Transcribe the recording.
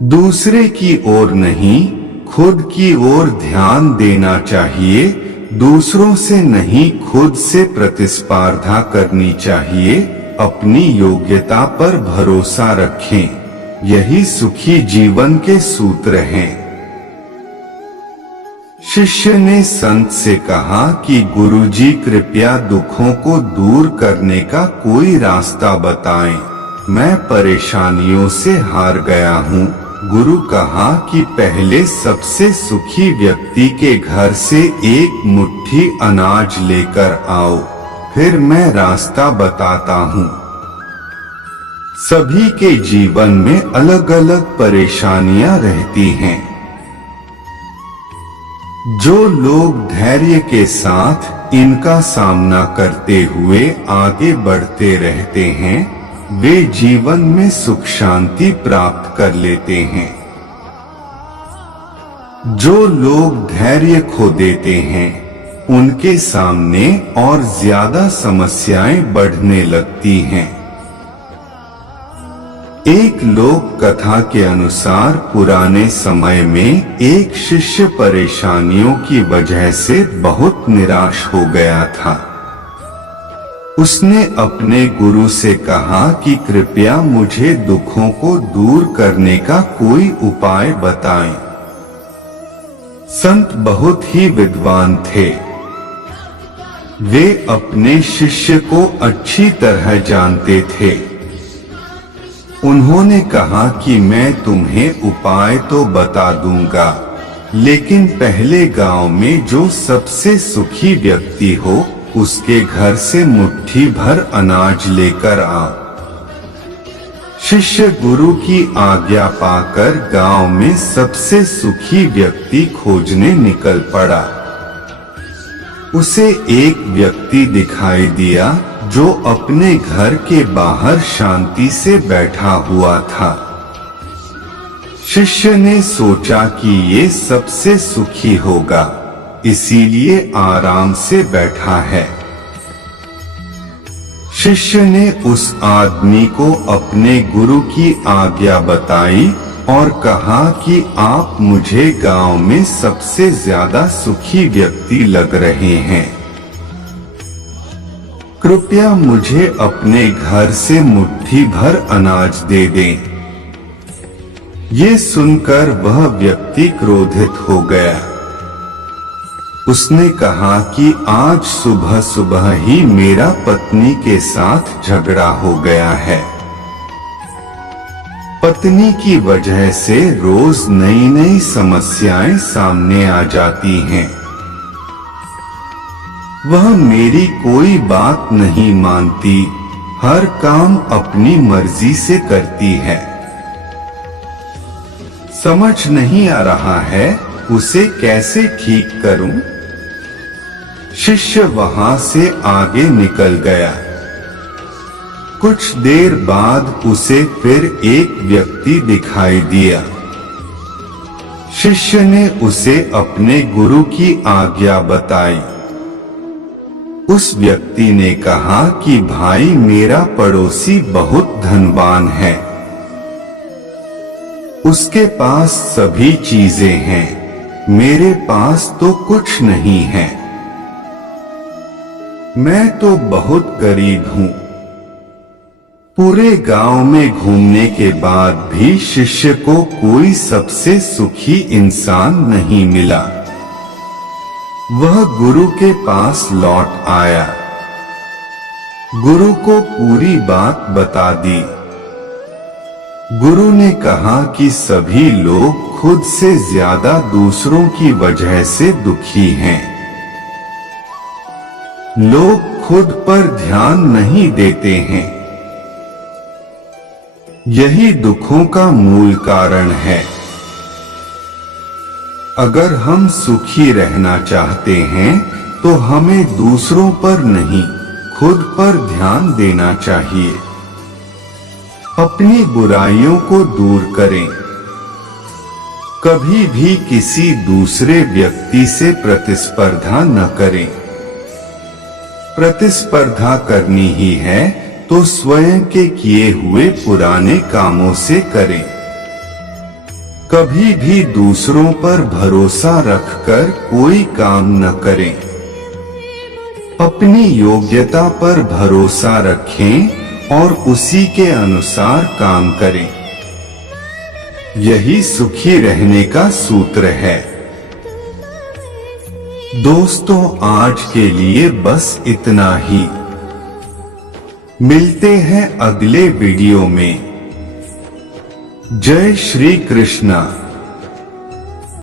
दूसरे की ओर नहीं, खुद की ओर ध्यान देना चाहिए। दूसरों से नहीं, खुद से प्रतिस्पर्धा करनी चाहिए। अपनी योग्यता पर भरोसा रखें। यही सुखी जीवन के सूत्र हैं। शिष्य ने संत से कहा कि गुरुजी कृपया दुखों को दूर करने का कोई रास्ता बताएं। मैं परेशानियों से हार गया हूँ। गुरु कहा कि पहले सबसे सुखी व्यक्ति के घर से एक मुट्ठी अनाज लेकर आओ, फिर मैं रास्ता बताता हूँ। सभी के जीवन में अलग अलग परेशानियां रहती हैं। जो लोग धैर्य के साथ इनका सामना करते हुए आगे बढ़ते रहते हैं, वे जीवन में सुख शांति प्राप्त कर लेते हैं। जो लोग धैर्य खो देते हैं, उनके सामने और ज्यादा समस्याएं बढ़ने लगती हैं। एक लोक कथा के अनुसार पुराने समय में एक शिष्य परेशानियों की वजह से बहुत निराश हो गया था। उसने अपने गुरु से कहा कि कृपया मुझे दुखों को दूर करने का कोई उपाय बताएं। संत बहुत ही विद्वान थे। वे अपने शिष्य को अच्छी तरह जानते थे। उन्होंने कहा कि मैं तुम्हें उपाय तो बता दूंगा, लेकिन पहले गांव में जो सबसे सुखी व्यक्ति हो, उसके घर से मुट्ठी भर अनाज लेकर आओ। शिष्य गुरु की आज्ञा पाकर गांव में सबसे सुखी व्यक्ति खोजने निकल पड़ा। उसे एक व्यक्ति दिखाई दिया जो अपने घर के बाहर शांति से बैठा हुआ था। शिष्य ने सोचा कि ये सबसे सुखी होगा, इसीलिए आराम से बैठा है। शिष्य ने उस आदमी को अपने गुरु की आज्ञा बताई और कहा कि आप मुझे गांव में सबसे ज्यादा सुखी व्यक्ति लग रहे हैं। कृपया मुझे अपने घर से मुट्ठी भर अनाज दे दें। ये सुनकर वह व्यक्ति क्रोधित हो गया। उसने कहा कि आज सुबह सुबह ही मेरा पत्नी के साथ झगड़ा हो गया है। पत्नी की वजह से रोज नई नई समस्याएं सामने आ जाती हैं। वह मेरी कोई बात नहीं मानती, हर काम अपनी मर्जी से करती है। समझ नहीं आ रहा है उसे कैसे ठीक करूं? शिष्य वहां से आगे निकल गया। कुछ देर बाद उसे फिर एक व्यक्ति दिखाई दिया। शिष्य ने उसे अपने गुरु की आज्ञा बताई। उस व्यक्ति ने कहा कि भाई, मेरा पड़ोसी बहुत धनवान है। उसके पास सभी चीजें हैं, मेरे पास तो कुछ नहीं है। मैं तो बहुत गरीब हूँ। पूरे गांव में घूमने के बाद भी शिष्य को कोई सबसे सुखी इंसान नहीं मिला। वह गुरु के पास लौट आया। गुरु को पूरी बात बता दी। गुरु ने कहा कि सभी लोग खुद से ज्यादा दूसरों की वजह से दुखी हैं। लोग खुद पर ध्यान नहीं देते हैं। यही दुखों का मूल कारण है। अगर हम सुखी रहना चाहते हैं तो हमें दूसरों पर नहीं, खुद पर ध्यान देना चाहिए। अपनी बुराइयों को दूर करें। कभी भी किसी दूसरे व्यक्ति से प्रतिस्पर्धा न करें। प्रतिस्पर्धा करनी ही है तो स्वयं के किए हुए पुराने कामों से करें। कभी भी दूसरों पर भरोसा रखकर कोई काम न करें। अपनी योग्यता पर भरोसा रखें और उसी के अनुसार काम करें। यही सुखी रहने का सूत्र है। दोस्तों, आज के लिए बस इतना ही। मिलते हैं अगले वीडियो में। जय श्री कृष्णा।